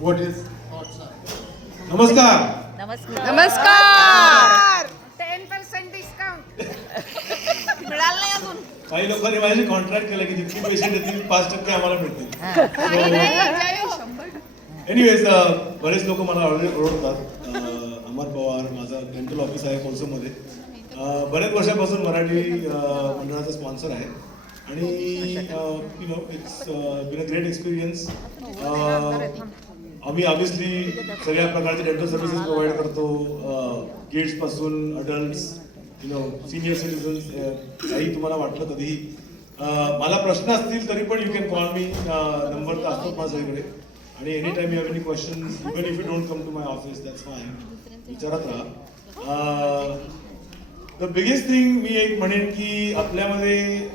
what his thoughts are. नमस्कार. नमस्कार. 10% discount मिळालं नाही अजून. काही लोकांनी माझे कॉन्ट्रॅक्ट केलं की जितके पैसे देतील 5% आम्हाला मिळतील. एनिवेज बरेच लोक मला ओळखतात. अमर पवार माझा डेंटल ऑफिस आहे कोलसोमध्ये. बऱ्याच वर्षापासून मराठी मंडळाचा स्पॉन्सर आहे आणि you know it's been a great experience. आम्ही ऑब्व्हियसली सगळ्या प्रकारचे डेंटल सर्व्हिसेस प्रोव्हाइड करतो. किड्स पासून adults you know senior citizens. काही तुम्हाला वाटलं कधीही मला प्रश्न असतील तरी पण you can call me. Number तर असतोच माझ्या सगळीकडे आणि any time you have any questions even if you don't come to my office that's fine. विचारत राहा. द बिगेस्ट थिंग मी एक म्हणेन की आपल्यामध्ये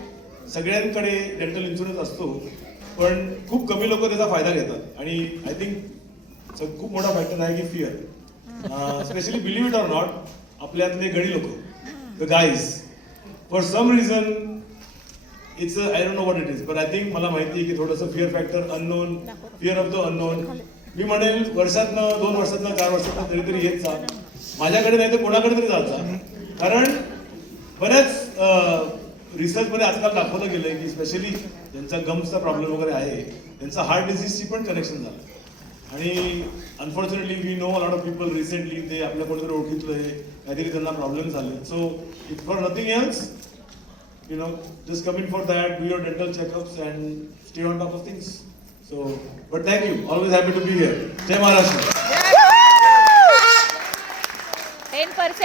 सगळ्यांकडे डेंटल इन्शुरन्स असतो पण खूप कमी लोक त्याचा फायदा घेतात आणि आय थिंक खूप मोठा फॅक्टर आहे की fear. Specially believe it or not आपल्यातले गडी लोक the guys for some reason it's I don't know what it is but I think मला माहिती आहे की थोडंसं fear factor unknown fear of the unknown. मी म्हणेल वर्षातनं 2 वर्षातनं 4 वर्षातनं कधीतरी येत जा. माझ्याकडे नाही तर कोणाकडे तरी जात जा. कारण बऱ्याच रिसर्चमध्ये आजकाल दाखवलं गेलंय की स्पेशली ज्यांचा गम्सचा प्रॉब्लेम वगैरे आहे त्यांचा हार्ट डिसीजची पण कनेक्शन झालं. आणि unfortunately we know a lot of people recently ते आपल्या कोणीतरी ओळखीतलं आहे काहीतरी त्यांना प्रॉब्लेम झाले. So it for nothing else you know, just come in for that, do your dental checkups and stay on top of things. So, but thank you. Always happy to be here. Jai Maharashtra.